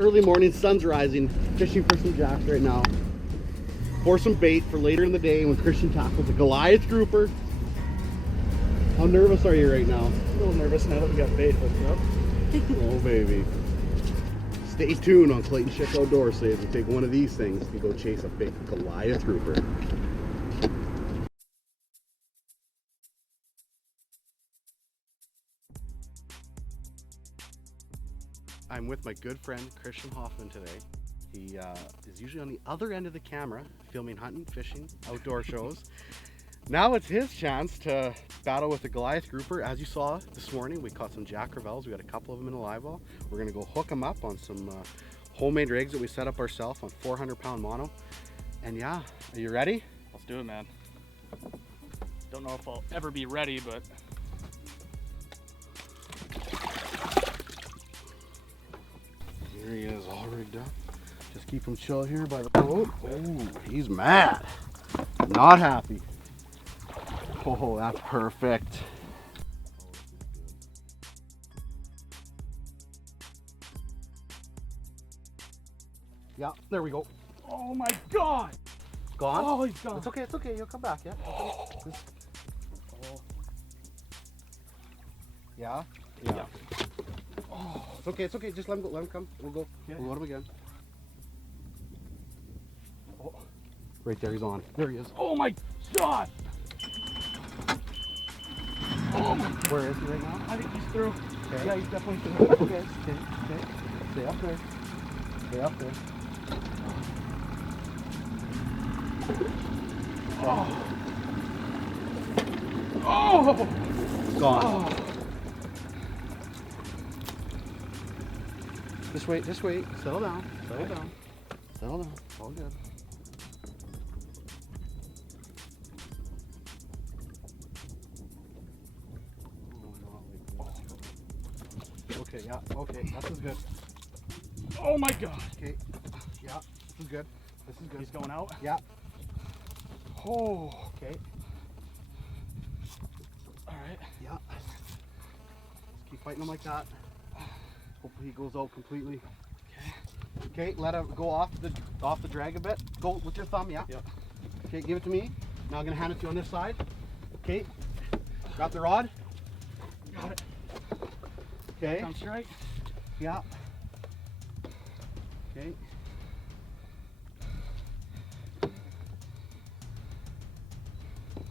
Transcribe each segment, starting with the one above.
Early morning, sun's rising, fishing for some jacks right now. For some bait for later in the day when Christian tackles a Goliath grouper. How nervous are you right now? A little nervous now that we got bait hooked up. Oh baby. Stay tuned on Clayton Schick Outdoors so as we take one of these things to go chase a big Goliath grouper. I'm with my good friend Christian Hoffman today. He is usually on the other end of the camera, filming hunting, fishing, outdoor shows. Now it's his chance to battle with the Goliath grouper. As you saw this morning, we caught some jack crevalles. We got a couple of them in a live well. We're gonna go hook them up on some homemade rigs that we set up ourselves on 400-pound mono. And yeah, are you ready? Let's do it, man. Don't know if I'll ever be ready, but here he is, all rigged up. Just keep him chill here by the boat. Oh, he's mad. Not happy. Oh, that's perfect. Yeah, there we go. oh my god! Gone? Oh, he's gone. It's okay, it's okay. You'll come back, yeah? Okay. Yeah? Yeah. Oh, it's okay, it's okay. Just let him go. Let him come. We'll go. Okay. We'll go him again. Oh, right there, he's on. There he is. Oh my god! Oh my, Where is he right now? I think he's through. Okay. Yeah, he's definitely through. Okay, okay, okay. Stay up there. Stay up there. Oh! Oh! Gone. Oh! Just wait, just wait. Settle down. Settle down. Settle down. It's all good. Okay, yeah, okay, this is good. Oh my god! Okay, yeah, this is good. This is good. He's going out? Yeah, Oh! okay, Alright. yeah. Just keep fighting him like that. Hopefully he goes out completely. Okay, let him go off the drag a bit. Go with your thumb, yeah. Yep. Okay, give it to me. Now I'm gonna hand it to you on this side. Okay, got the rod? Got it. Okay, Sounds right. yeah. Okay.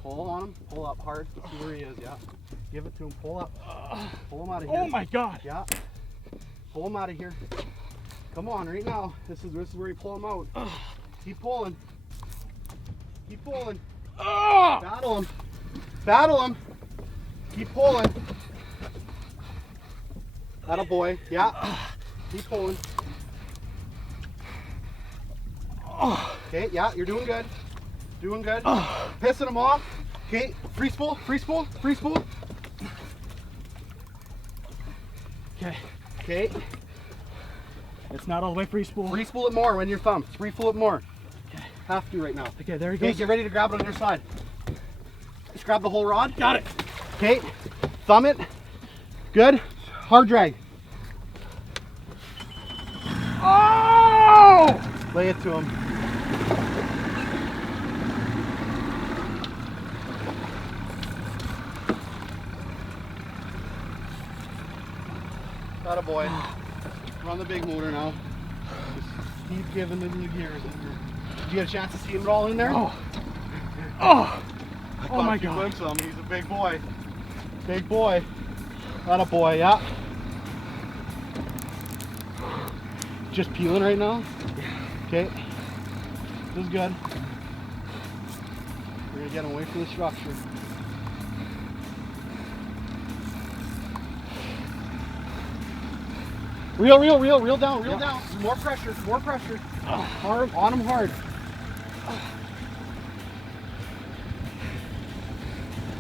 Pull on him, pull up hard to see where he is, yeah. Give it to him, pull up. Pull him out of here. Oh my god! Yeah. Pull him out of here. Come on, right now. This is where you pull him out. Keep pulling. Keep pulling. Oh! Battle him. Battle him. Keep pulling. Atta boy. Yeah. Keep pulling. Okay, yeah, you're doing good. Doing good. Pissing him off. Okay, free spool, free spool, free spool. Okay. Okay, It's not all the way free spool. free spool it more when your thumb. Free spool it more. Okay. Have to right now. Okay, there he Okay, goes. get ready to grab it on your side. Just grab the whole rod. Got it. Okay, thumb it. Good. Hard drag. Oh! Lay it to him. Atta boy. We're on the big motor now. Just keep giving them the gears. Did you get a chance to see him roll in there? Oh! Oh! I Oh my caught a few God. glimpses of him. He's a big boy. Big boy. Atta boy, yeah. Just peeling right now? Okay. This is good. We're gonna get him away from the structure. Reel down, reel down. More pressure, more pressure. Hard, on him hard.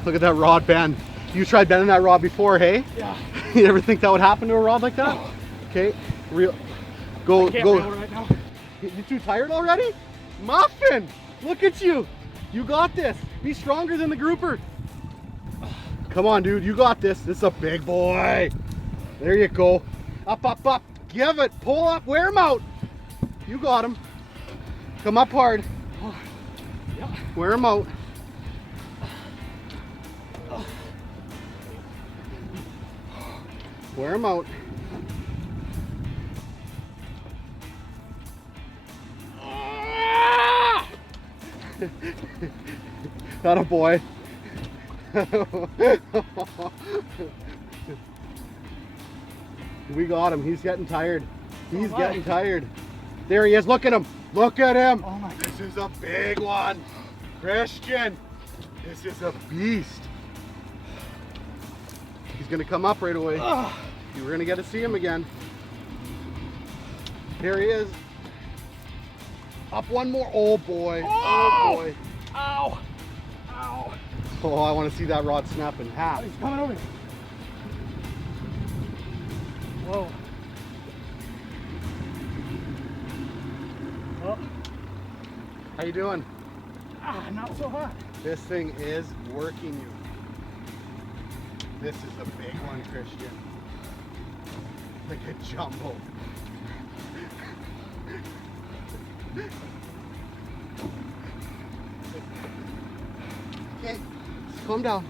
Look at that rod bend. You tried bending that rod before, hey? Yeah. You ever think that would happen to a rod like that? Okay, reel. Go, Can't go. reel right now. You too tired already? Muffin! Look at you! You got this! Be stronger than the grouper! Come on, dude, you got this. This is a big boy. There you go. Up, up, up. Give it. Pull up. Wear him out. You got him. Come up hard. Yeah. Wear him out. Wear him out. Got a boy. We got him. He's getting tired. He's getting tired. There he is. Look at him. Look at him. Oh my. This is a big one. Christian. This is a beast. He's going to come up right away. We're going to get to see him again. Here he is. Up one more. Oh boy. Oh boy. Ow. Ow. Oh, I want to see that rod snap in half. He's coming over. Whoa. Oh. How you doing? Not so hot. This thing is working you. This is a big one, Christian. Like a jumbo. Okay, calm down.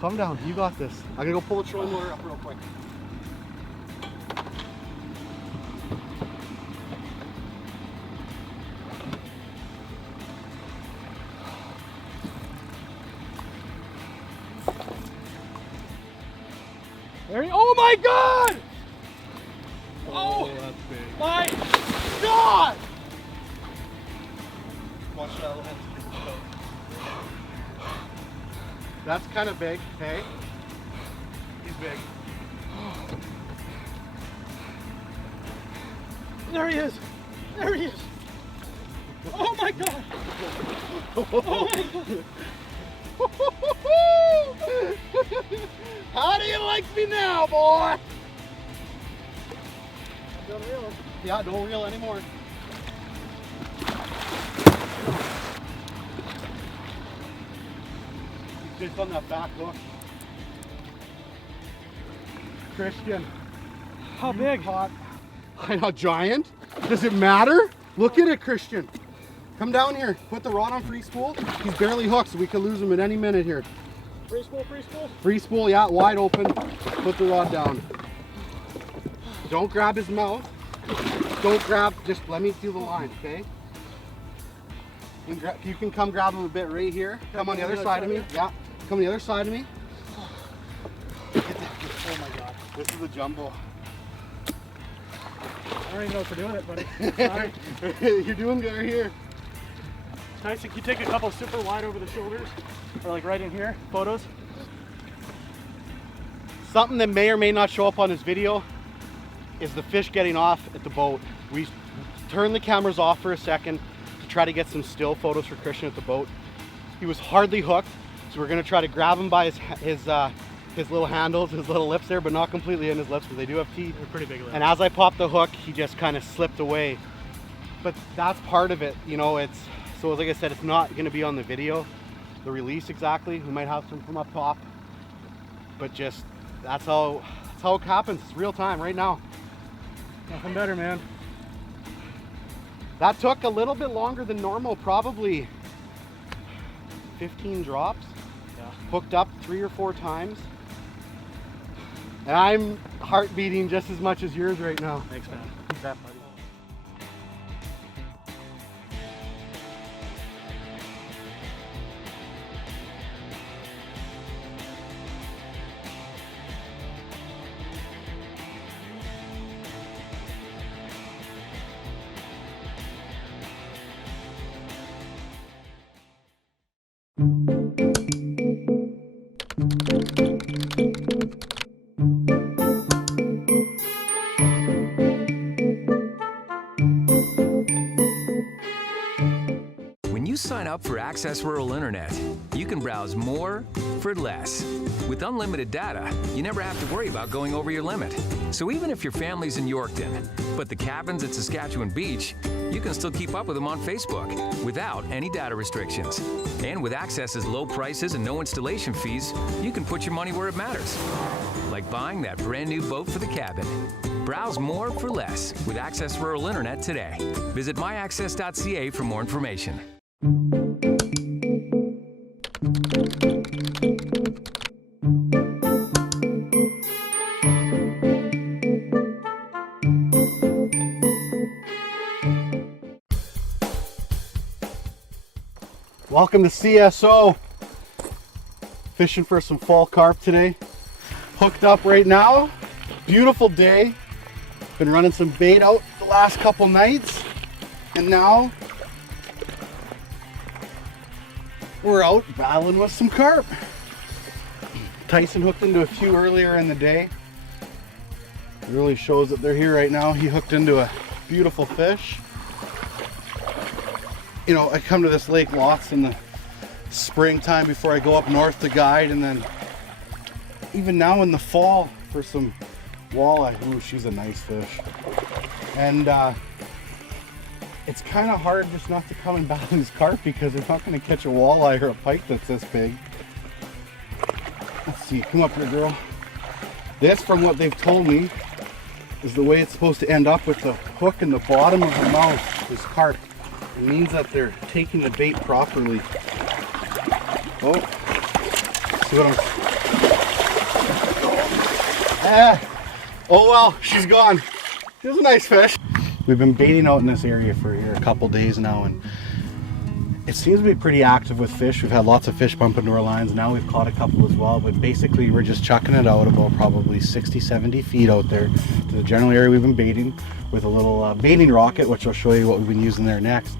Calm down. You got this. I'm gonna go pull the trolling motor up real quick. There he, oh my God! Oh, that's big. My God! Watch that. That's kind of big, hey? He's big. There he is. There he is. Oh my God! Oh my God! How do you like me now, boy? Don't reel. Yeah, don't reel anymore. He's just on that back hook. Christian. How big? Caught a giant? Does it matter? Look at it, Christian. Come down here. Put the rod on free spool. He's barely hooked, so we could lose him at any minute here. Free spool, free spool. Free spool, yeah, wide open. Put the rod down. Don't grab his mouth. Don't grab, just let me do the line, okay? You can come grab him a bit right here. Come on the other side of me. Yeah, come on the other side of me. Oh my God, this is a jumbo. I don't even know what to do with it, buddy. You're doing good right here. Nice. Can you take a couple super wide over the shoulders? Or like right in here, photos? Something that may or may not show up on this video is the fish getting off at the boat. We turned the cameras off for a second to try to get some still photos for Christian at the boat. He was hardly hooked, so we're gonna try to grab him by his little handles, his little lips there, but not completely in his lips because they do have teeth. They're pretty big lips. And as I popped the hook, he just kind of slipped away. But that's part of it, you know. It's so like I said, it's not gonna be on the video, the release exactly. We might have some from up top, but just that's how it happens. It's real time right now. Nothing better, man. That took a little bit longer than normal, probably 15 drops. Yeah. Hooked up 3 or 4 times. And I'm heart beating just as much as yours right now. Thanks, man. You bet, buddy. When you sign up for Access Rural Internet, you can browse more for less. With unlimited data, you never have to worry about going over your limit. So even if your family's in Yorkton, but the cabin's at Saskatchewan Beach, you can still keep up with them on Facebook without any data restrictions. And with Access's low prices and no installation fees, you can put your money where it matters. Like buying that brand new boat for the cabin. Browse more for less with Access Rural Internet today. Visit myaccess.ca for more information. Welcome to CSO. Fishing for some fall carp today. Hooked up right now. Beautiful day. Been running some bait out the last couple nights. And now we're out battling with some carp. Tyson hooked into a few earlier in the day. It really shows that they're here right now. He hooked into a beautiful fish. You know, I come to this lake lots in the springtime before I go up north to guide, and then even now in the fall for some walleye. Ooh, she's a nice fish. And it's kind of hard just not to come and battle these carp because they're not going to catch a walleye or a pike that's this big. Let's see, come up here, girl. This, from what they've told me, is the way it's supposed to end up with the hook in the bottom of the mouth, this carp. It means that they're taking the bait properly. Oh, see what oh well, she's gone. She was a nice fish. We've been baiting out in this area for here a couple days now, and it seems to be pretty active with fish. We've had lots of fish bump into our lines. Now we've caught a couple as well, but basically we're just chucking it out about probably 60-70 feet out there to the general area we've been baiting with a little baiting rocket, which I'll show you what we've been using there next.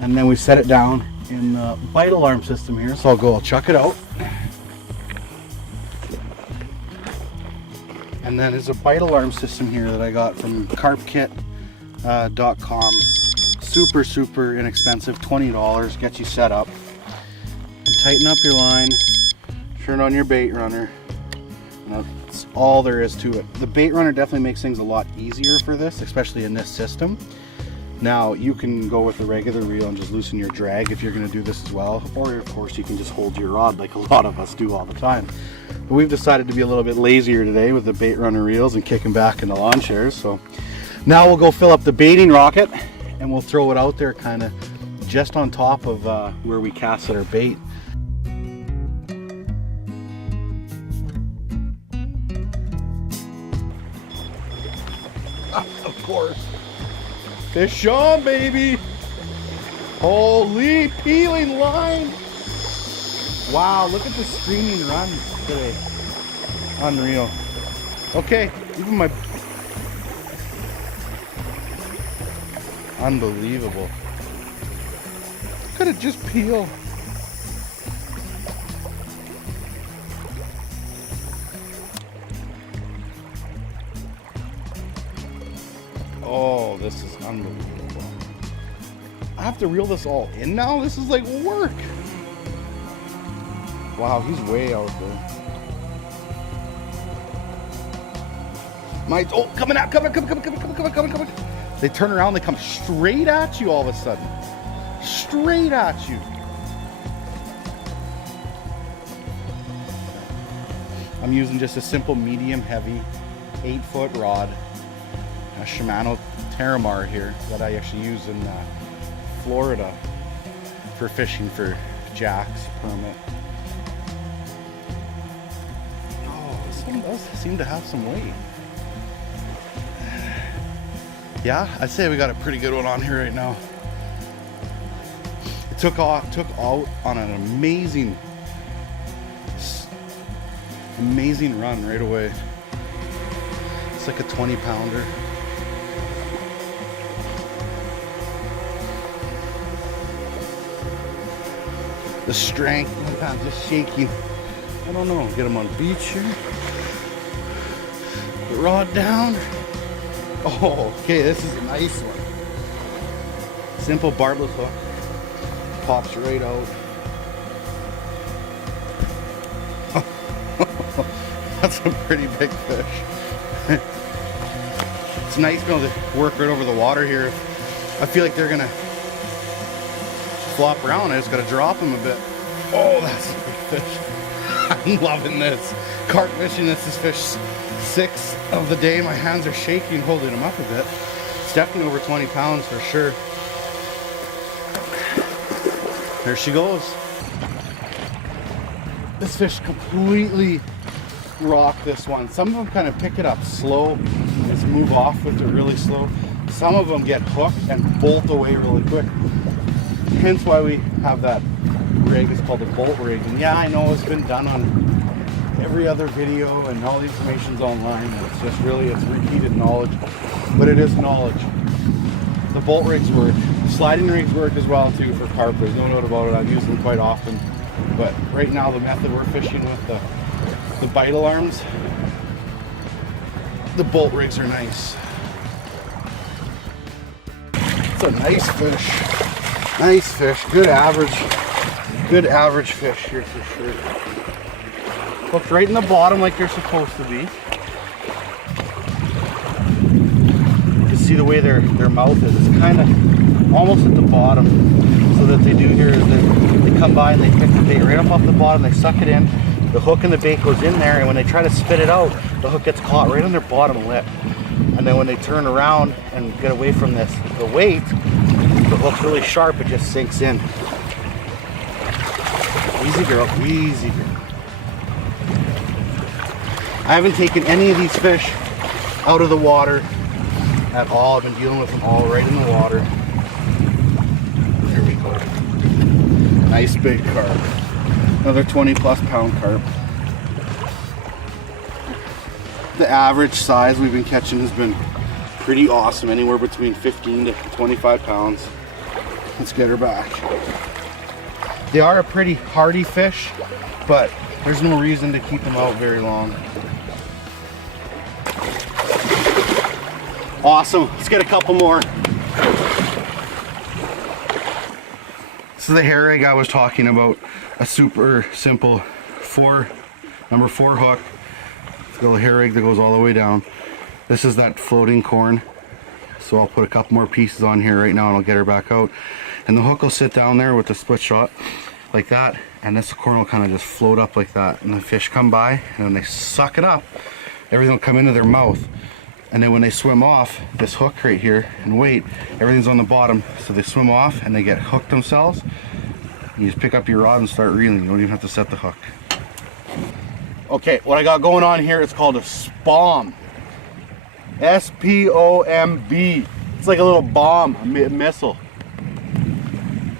And then we set it down in the bite alarm system here, so I'll chuck it out. And then there's a bite alarm system here that I got from carpkit.com. Super inexpensive, $20, gets you set up. Tighten up your line, turn on your bait runner. That's all there is to it. The bait runner definitely makes things a lot easier for this, especially in this system. Now you can go with the regular reel and just loosen your drag if you're going to do this as well, or of course you can just hold your rod like a lot of us do all the time. But we've decided to be a little bit lazier today with the bait runner reels and kicking back in the lawn chairs. So now we'll go fill up the baiting rocket and we'll throw it out there kind of just on top of where we casted our bait. Of course. Fish on, baby! Holy peeling line! Wow, look at the streaming run today. Unreal. Okay, even my... Unbelievable. Look at it just peel. Oh, this is unbelievable. I have to reel this all in now? This is like work. Wow, he's way out there. Oh, coming out, coming. They turn around, they come straight at you all of a sudden. Straight at you. I'm using just a simple medium heavy 8-foot rod. A Shimano Terramar here that I actually use in Florida for fishing for jacks permit. Oh, this one does seem to have some weight. Yeah, I'd say we got a pretty good one on here right now. It took out on an amazing run right away. It's like a 20-pounder. The strength, I'm just shaking. I don't know, get him on the beach here. The rod down. Oh, okay, this is a nice one. Simple barbless hook. Pops right out. That's a pretty big fish. It's nice to be able to work right over the water here. I feel like they're gonna flop around. I just gotta drop them a bit. Oh, that's a big fish. I'm loving this. Carp fishing, this is fish 6 of the day. My hands are shaking holding them up a bit. It's definitely over 20 pounds for sure. There she goes. This fish completely rocked this one. Some of them kind of pick it up slow, just move off with it really slow. Some of them get hooked and bolt away really quick. Hence why we have that rig. It's called a bolt rig. And yeah, I know it's been done on every other video and all the information's online. It's just really, it's repeated knowledge, but it is knowledge. The bolt rigs work. Sliding rigs work as well too for carp. There's no doubt about it. I use them quite often. But right now the method we're fishing with, the bite alarms, the bolt rigs are nice. It's a nice fish. Nice fish. Good average fish here for sure. Hooked right in the bottom like they're supposed to be. You can see the way their mouth is. It's kind of almost at the bottom. So what they do here is that they come by and they pick the bait right up off the bottom, they suck it in, the hook and the bait goes in there, and when they try to spit it out, the hook gets caught right on their bottom lip. And then when they turn around and get away from the weight, the hook's really sharp, it just sinks in. Easy girl, easy girl. I haven't taken any of these fish out of the water at all. I've been dealing with them all right in the water. There we go. Nice big carp. Another 20+ pound carp. The average size we've been catching has been pretty awesome, anywhere between 15 to 25 pounds. Let's get her back. They are a pretty hardy fish, but there's no reason to keep them out very long. Awesome, let's get a couple more. This is the hair rig I was talking about. A super simple number 4 hook. It's got a hair rig that goes all the way down. This is that floating corn. So I'll put a couple more pieces on here right now and I'll get her back out. And the hook will sit down there with the split shot like that. And this corn will kind of just float up like that. And the fish come by and when they suck it up, everything will come into their mouth. And then when they swim off, this hook right here and weight, everything's on the bottom. So they swim off and they get hooked themselves. You just pick up your rod and start reeling. You don't even have to set the hook. Okay, what I got going on here, it's called a SPOMB. S-P-O-M-B. It's like a little bomb, a missile.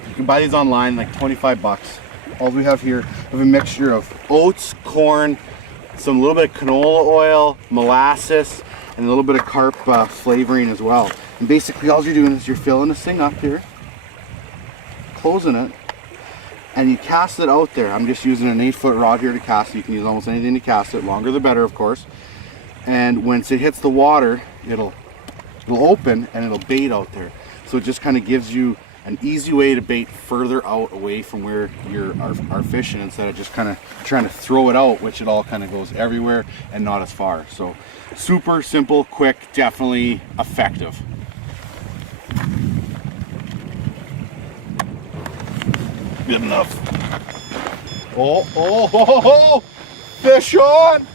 You can buy these online, like 25 bucks. All we have here, we have a mixture of oats, corn, some little bit of canola oil, molasses, and a little bit of carp flavoring as well. And basically all you're doing is you're filling this thing up here, closing it, and you cast it out there. I'm just using an 8-foot rod here to cast it. You can use almost anything to cast it, longer the better of course. And once it hits the water, it'll open and it'll bait out there. So it just kind of gives you an easy way to bait further out away from where you are fishing, instead of just kind of trying to throw it out, which it all kind of goes everywhere and not as far. So super simple, quick, definitely effective. Good enough. Oh, fish on!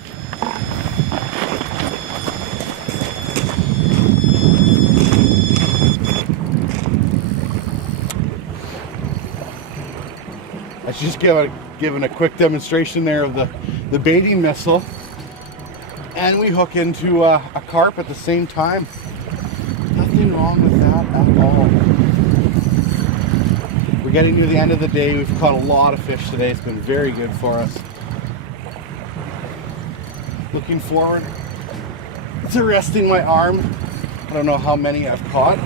I should just giving a quick demonstration there of the baiting missile, and we hook into a carp at the same time. Nothing wrong with that at all. We're getting near the end of the day. We've caught a lot of fish today. It's been very good for us. Looking forward to resting my arm. I don't know how many I've caught.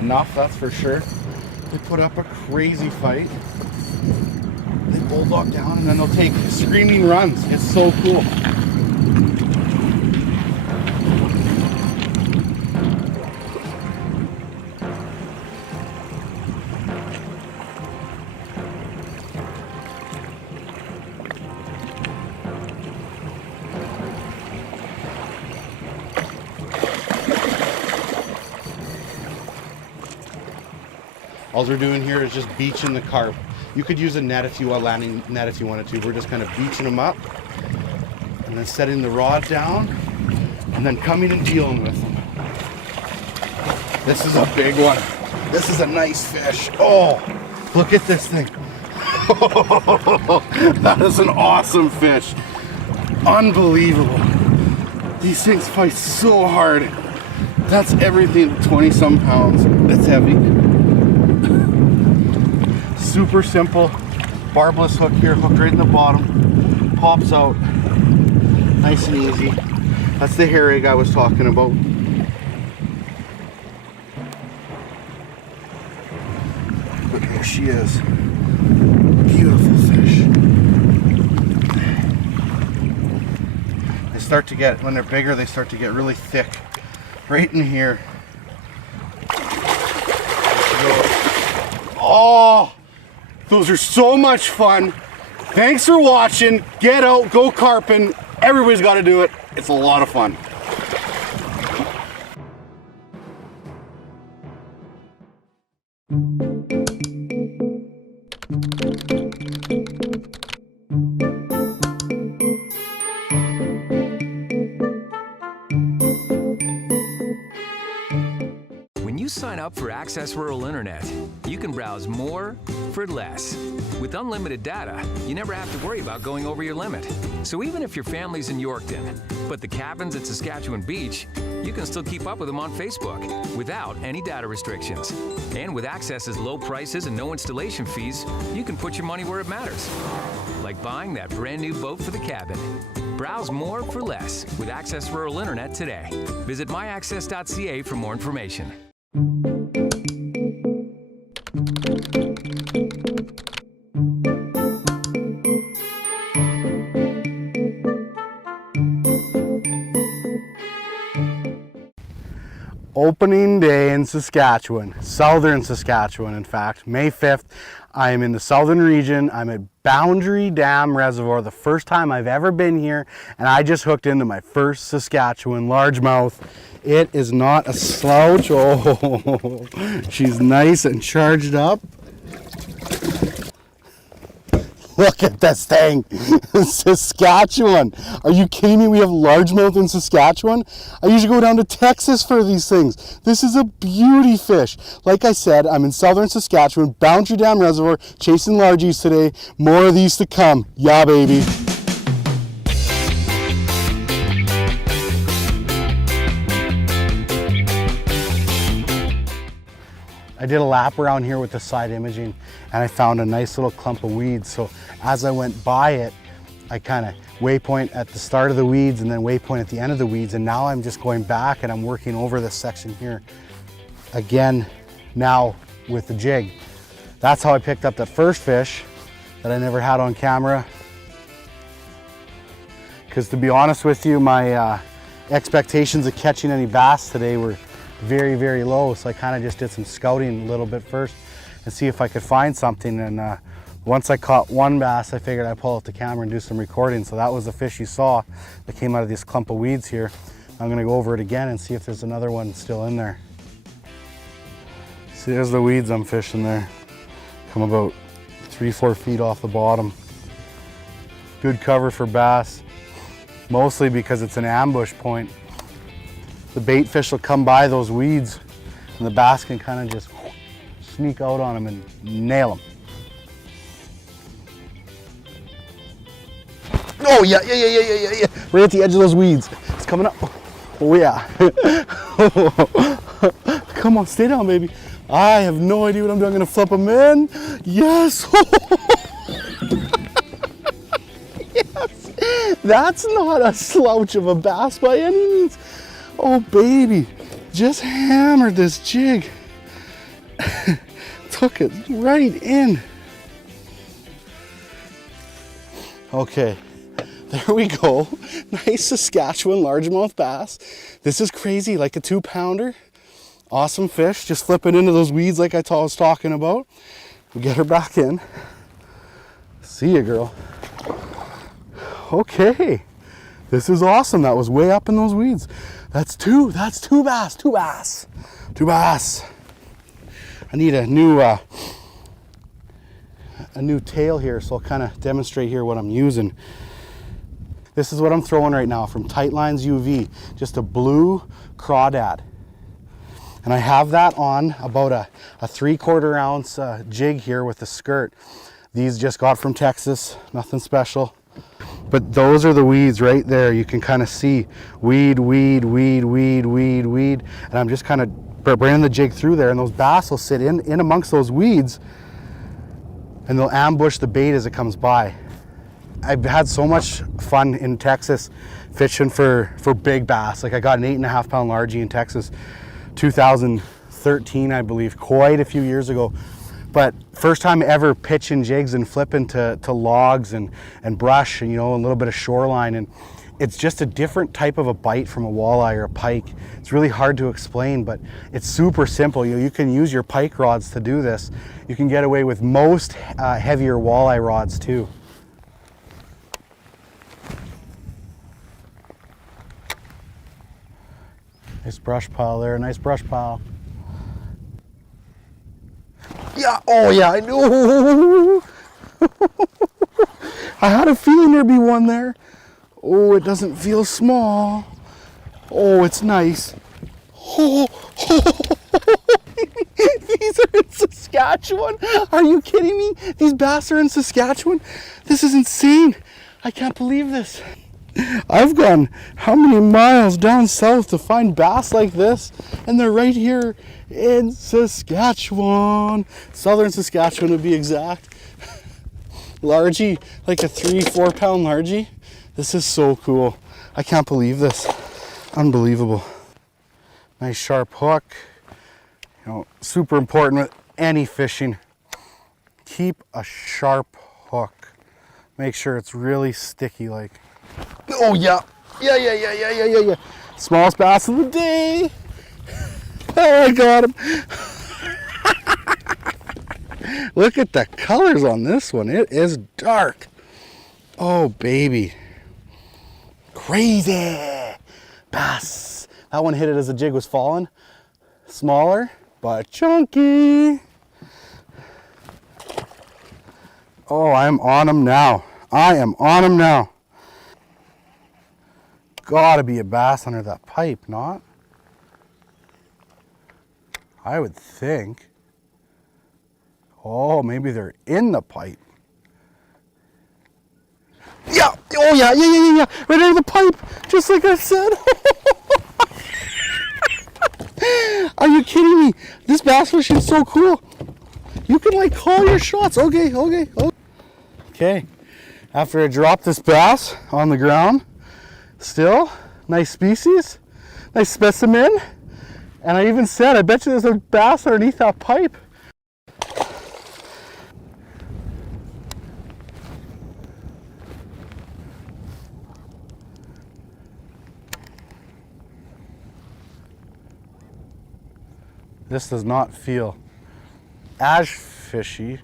Enough, that's for sure. They put up a crazy fight. They bulldog down and then they'll take screaming runs. It's so cool. All we're doing here is just beaching the carp. You could use a net if you want, landing net if you wanted to. We're just kind of beaching them up. And then setting the rod down and then coming and dealing with them. This is a big one. This is a nice fish. Oh, look at this thing. That is an awesome fish. Unbelievable. These things fight so hard. That's everything, 20 some pounds. That's heavy. Super simple. Barbless hook here, hooked right in the bottom. Pops out. Nice and easy. That's the hair egg I was talking about. But here she is. Beautiful fish. They start to get, when they're bigger, they start to get really thick. Right in here. Oh, those are so much fun. Thanks for watching. Get out, go carping. Everybody's got to do it. It's a lot of fun. When you sign up for Access Rural Internet, you can browse more for less. With unlimited data, you never have to worry about going over your limit. So even if your family's in Yorkton, but the cabins at Saskatchewan Beach, you can still keep up with them on Facebook without any data restrictions. And with Access's low prices and no installation fees, you can put your money where it matters. Like buying that brand new boat for the cabin. Browse more for less with Access Rural Internet today. Visit myaccess.ca for more information. Opening day in Saskatchewan, southern Saskatchewan in fact, May 5th. I am in the southern region. I'm at Boundary Dam Reservoir, the first time I've ever been here, and I just hooked into my first Saskatchewan largemouth. It is not a slouch. Oh, she's nice and charged up. Look at this thing. Saskatchewan. Are you kidding me? We have largemouth in Saskatchewan? I usually go down to Texas for these things. This is a beauty fish. Like I said, I'm in southern Saskatchewan, Boundary Dam Reservoir, chasing largies today. More of these to come. Yeah, baby. I did a lap around here with the side imaging and I found a nice little clump of weeds. So as I went by it, I kind of waypoint at the start of the weeds and then waypoint at the end of the weeds. And now I'm just going back and I'm working over this section here again now with the jig. That's how I picked up that first fish that I never had on camera. Because to be honest with you, my expectations of catching any bass today were very, very low. So I kind of just did some scouting a little bit first and see if I could find something. And once I caught one bass, I figured I'd pull out the camera and do some recording. So that was the fish you saw that came out of this clump of weeds here. I'm gonna go over it again and see if there's another one still in there. See, there's the weeds I'm fishing there. Come about 3-4 feet off the bottom. Good cover for bass, mostly because it's an ambush point. The bait fish will come by those weeds and the bass can kind of just sneak out on them and nail them. Oh yeah. Right at the edge of those weeds. It's coming up. Oh yeah. Come on, stay down, baby. I have no idea what I'm doing. I'm gonna flip them in. Yes. Yes. That's not a slouch of a bass by any means. Oh baby, just hammered this jig. Took it right in. Okay, there we go. Nice Saskatchewan largemouth bass. This is crazy, like a 2-pounder. Awesome fish, just flipping into those weeds like I was talking about. We'll get her back in. See ya, girl. Okay, this is awesome. That was way up in those weeds. That's two bass. I need a new tail here, so I'll kind of demonstrate here what I'm using. This is what I'm throwing right now from Tight Lines UV, just a blue crawdad. And I have that on about a 3/4 ounce jig here with a skirt. These just got from Texas, nothing special. But those are the weeds right there. You can kind of see weed, weed, weed, weed, weed, weed. And I'm just kind of bringing the jig through there, and those bass will sit in amongst those weeds, and they'll ambush the bait as it comes by. I've had so much fun in Texas fishing for big bass. Like I got an 8.5 pound largie in Texas, 2013, I believe, quite a few years ago. But first time ever pitching jigs and flipping to logs and brush and, you know, a little bit of shoreline. And it's just a different type of a bite from a walleye or a pike. It's really hard to explain, but it's super simple. You can use your pike rods to do this. You can get away with most heavier walleye rods too. Nice brush pile there, nice brush pile. Yeah, oh yeah, I know. I had a feeling there'd be one there. Oh, it doesn't feel small. Oh, it's nice. Oh, these are in Saskatchewan. Are you kidding me? These bass are in Saskatchewan? This is insane. I can't believe this. I've gone how many miles down south to find bass like this, and they're right here in Saskatchewan. Southern Saskatchewan to be exact. Largie, like a 3-4 pound largie. This is so cool. I can't believe this. Unbelievable. Nice sharp hook. You know, super important with any fishing. Keep a sharp hook. Make sure it's really sticky like. Oh yeah. Yeah. Smallest bass of the day. Oh, I got him. Look at the colors on this one. It is dark. Oh, baby. Crazy bass. That one hit it as the jig was falling. Smaller, but chunky. Oh, I'm on him now. I am on him now. Gotta be a bass under that pipe, not? I would think. Oh, maybe they're in the pipe. Yeah, oh yeah. Right under the pipe, just like I said. Are you kidding me? This bass fishing is so cool. You can like call your shots. Okay. Okay, after I drop this bass on the ground, still, nice species, nice specimen. And I even said, I bet you there's a bass underneath that pipe. This does not feel as fishy.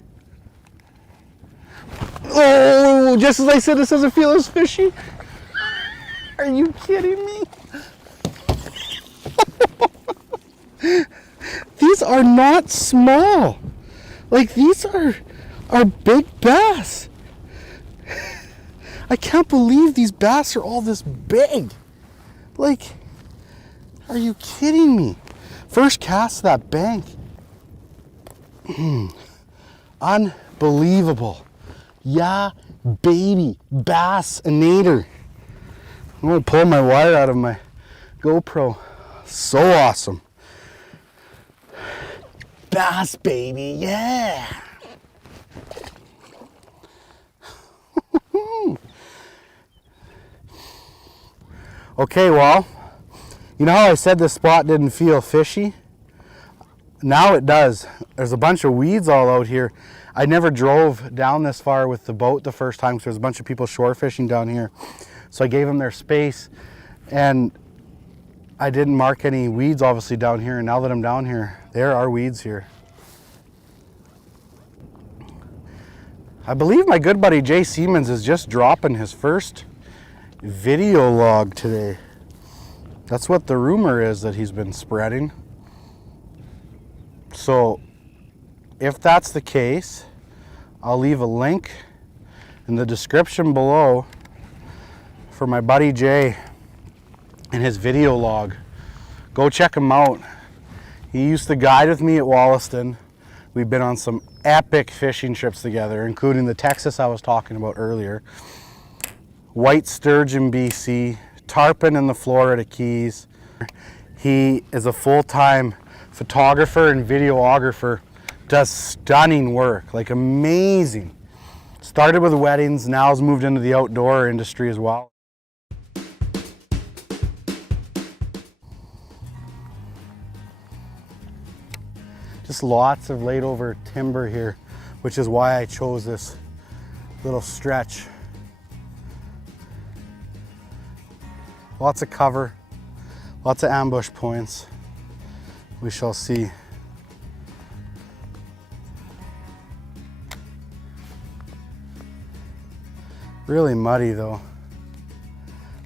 Oh, just as I said, this doesn't feel as fishy. Are you kidding me? These are not small. Like, these are big bass. I can't believe these bass are all this big. Like, are you kidding me? First cast that bank. Unbelievable. Yeah, baby, bass-inator. I'm gonna pull my wire out of my GoPro. So awesome. Bass, baby, yeah. Okay, well, you know how I said this spot didn't feel fishy? Now it does. There's a bunch of weeds all out here. I never drove down this far with the boat the first time because there's a bunch of people shore fishing down here. So I gave them their space, and I didn't mark any weeds obviously down here, and now that I'm down here, there are weeds here. I believe my good buddy Jay Siemens is just dropping his first video log today. That's what the rumor is that he's been spreading. So if that's the case, I'll leave a link in the description below for my buddy Jay and his video log. Go check him out. He used to guide with me at Wollaston. We've been on some epic fishing trips together, including the Texas I was talking about earlier, white sturgeon BC, tarpon in the Florida Keys. He is a full-time photographer and videographer, does stunning work, like amazing. Started with weddings, now has moved into the outdoor industry as well. Just lots of laid over timber here, which is why I chose this little stretch. Lots of cover, lots of ambush points. We shall see. Really muddy though,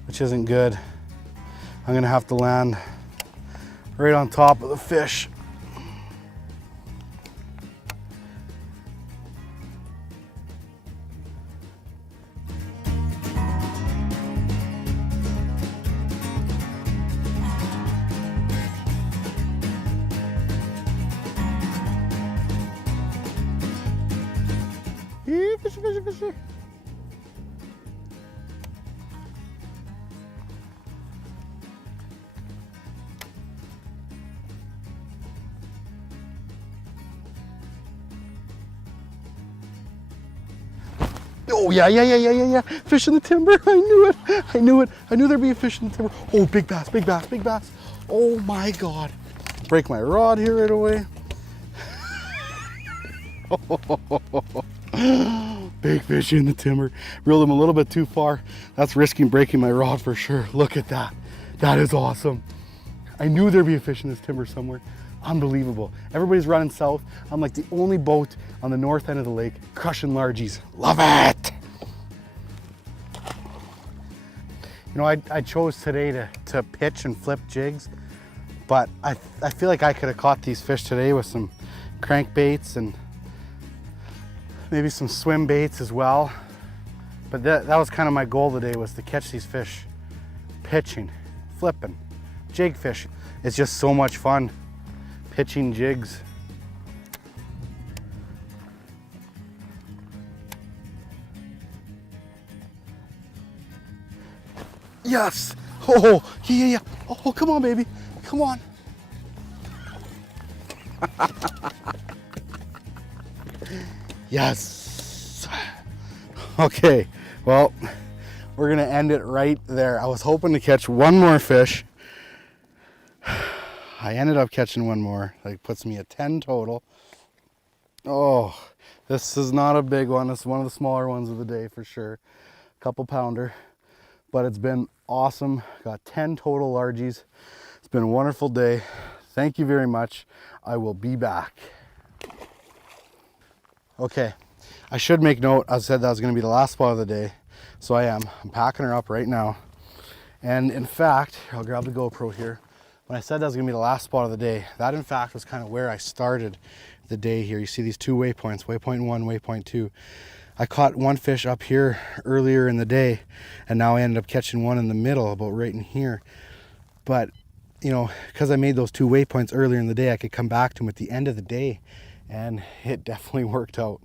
which isn't good. I'm gonna have to land right on top of the fish. Fishy, fishy, fishy. Oh yeah. Fish in the timber. I knew it. I knew there'd be a fish in the timber. Oh, big bass, big bass, big bass. Oh my God. Break my rod here right away. Big fish in the timber. Reeled him a little bit too far. That's risking breaking my rod for sure. Look at that. That is awesome. I knew there'd be a fish in this timber somewhere. Unbelievable. Everybody's running south. I'm like the only boat on the north end of the lake crushing largies. Love it. You know, I chose today to pitch and flip jigs, but I feel like I could have caught these fish today with some crankbaits and maybe some swim baits as well. But that was kind of my goal today, was to catch these fish pitching, flipping, jig fishing. It's just so much fun pitching jigs. Yes. Oh, yeah. Oh, come on, baby. Come on. Yes. Okay, well, we're gonna end it right there. I was hoping to catch one more fish. I ended up catching one more. Like, puts me at 10 total. Oh, this is not a big one. This is one of the smaller ones of the day for sure. Couple pounder, but it's been awesome. Got 10 total largies. It's been a wonderful day. Thank you very much. I will be back. Okay, I should make note, I said that was gonna be the last spot of the day. So I am. I'm packing her up right now. And in fact, I'll grab the GoPro here. When I said that was gonna be the last spot of the day, that in fact was kind of where I started the day here. You see these two waypoints, waypoint 1, waypoint 2. I caught one fish up here earlier in the day, and now I ended up catching one in the middle, about right in here. But, you know, because I made those two waypoints earlier in the day, I could come back to them at the end of the day, and it definitely worked out.